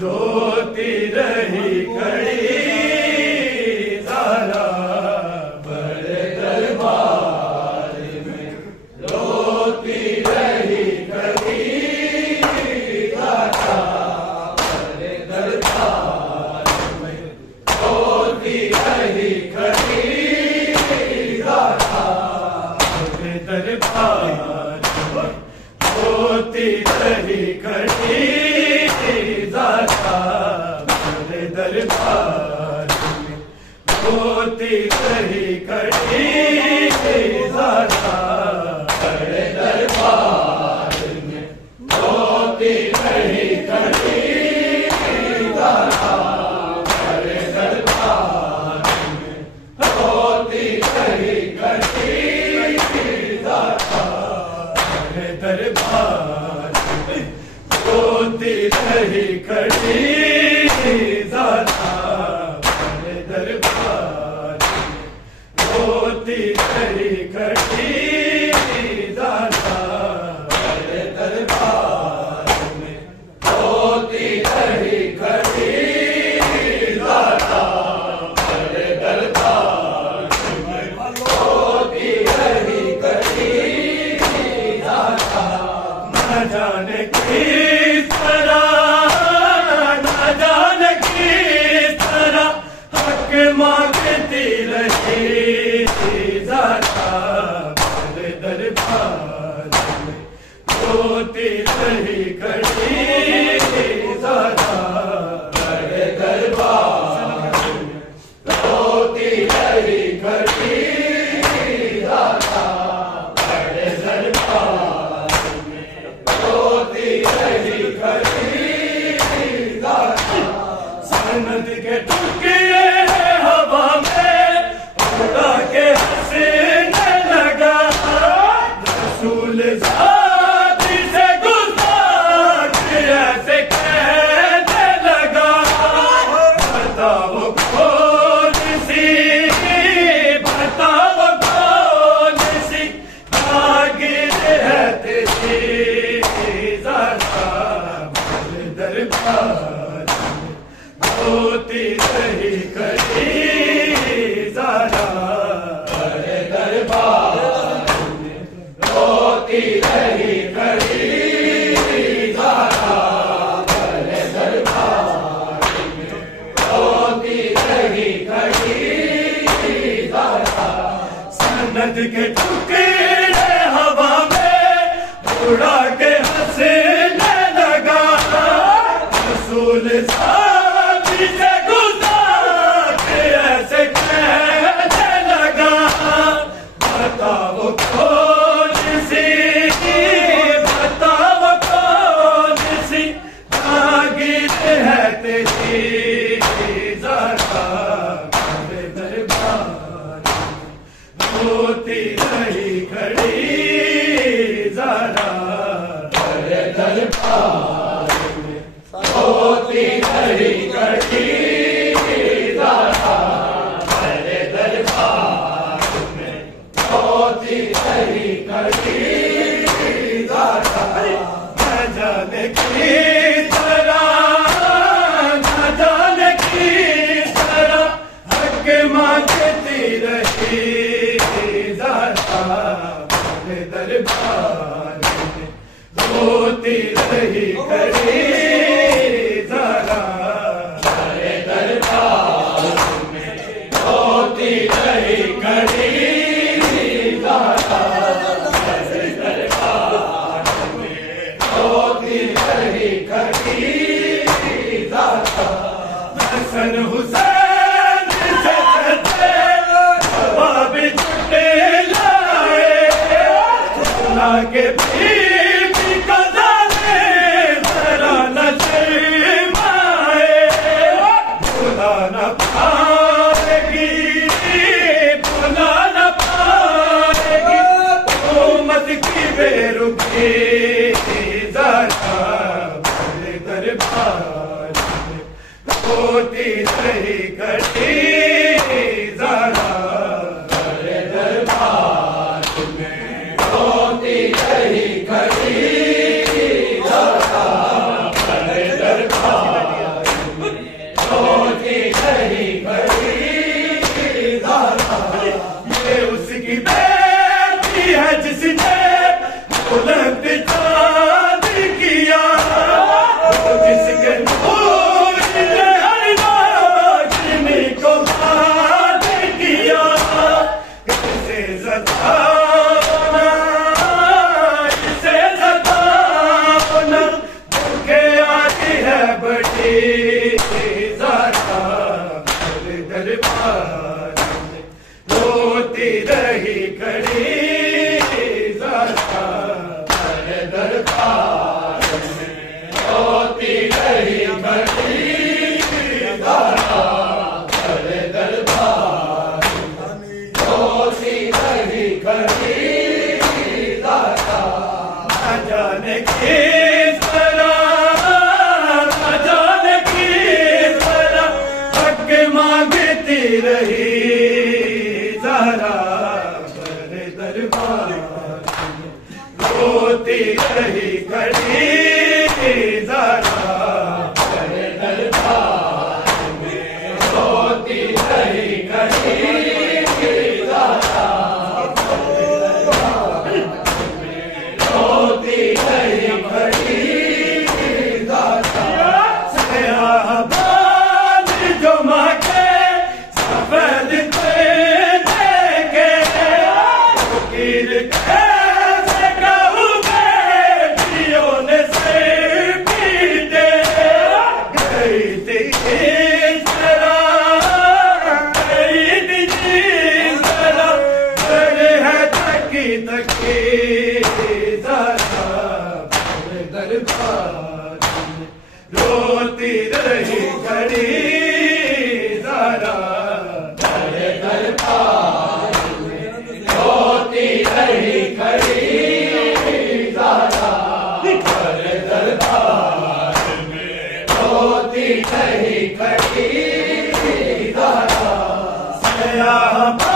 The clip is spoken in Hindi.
रोती रही खड़ी ज़हरा बड़े दरबार में, रोती रही खड़ी ज़हरा बड़े दरबार में, रोती रही खड़ी ज़हरा बड़े दरबार में, रोती रही खड़ी ज़हरा बड़े दरबार में, रोती रही खड़ी ज़हरा बड़े दरबार में, रोती रही खड़ी ज़हरा बड़े दरबार में, रोती रही खड़ी ज़हरा बड़े दरबार में, रोती रही खड़ी ज़हरा बड़े दरबार में, रोती रही खड़ी ज़हरा बड़े दरबार में, रोती रही खड़ी ज़हरा बड़े दरबार में, रोती रही खड़ी ज़हरा न जाने किस तरह, न जाने किस तरह हक मांगती रही ज़हरा बड़े दरबार में, रोती रही खड़ी ज़हरा बड़े दरबार में, रोती रही खड़ी ज़हरा बड़े दरबार में, रोती रही खड़ी ज़हरा सनद के टुकड़े हवा में उड़ा के हंसने लगा, रसूल ज़ाती से गुस्ताख ऐसे कहने लगा, बताओ कौन सी, बताओ कौन सी जागीर है तेरी ज़हरा बड़े दरबार में, रोती रही खड़ी ज़हरा बड़े दरबार में, रोती रही खड़ी ज़हरा बड़े दरबार में, रोती रही खड़ी ज़हरा सनद के टुकड़े हवा में उड़ा के हंसने लगा, रसूल ज़ाती से गुस्ताख ऐसे कहने लगा, बताओ कौन सी, बताओ कौन सी जागीर है तेरी ज़हरा बड़े दरबार में, रोती रही खड़ी ज़हरा बड़े दरबार में, रोती रही खड़ी ज़हरा बड़े दरबार में, रोती रही खड़ी ज़हरा न जाने किस तरह, न जाने किस तरह हक मांगती रही ज़हरा बड़े दरबार में, रोती रही खड़ी ज़हरा बड़े दरबार में, रोती रही खड़ी ज़हरा बड़े दरबार में, रोती रही खड़ी ज़हरा हसन हुसैन से सच्चे जवाब छुट्टे लाए, खुदा के बीबी को जाने ज़रा न शर्माए, खुदा न पाएगी, खुदा न पाएगी हुकूमत की बेरुखी ज़हरा बड़े दरबार में, रोती रही खड़ी ज़हरा बड़े दरबार में, रोती रही खड़ी ज़हरा बड़े दरबार थी ज़रा मेरे दरबार में, रोती रही खड़ी ज़रा मेरे दरबार में, रोती रही खड़ी ज़रा मेरे दरबार में, रोती रही खड़ी ज़रा न जाने किस तरह, न जाने किस तरह हक मांगती रही ज़रा मेरे दरबार में, रोती रही खड़ी ज़रा मेरे दरबार में, रोती रही खड़ी ज़रा रोती रही खड़ी ज़रा सयाबान जो महके सफेद देखे फकीर कैसे कहूँ बेटियों ने सिर पीटे गई थी इस तरह, गई थी जिस तरह बड़े है तकी तकी ज़रा मेरे दरबार में, रोती रही खड़ी ज़रा मेरे दरबार में, रोती रही खड़ी ज़रा मेरे दरबार में, रोती रही खड़ी ज़रा सयाबा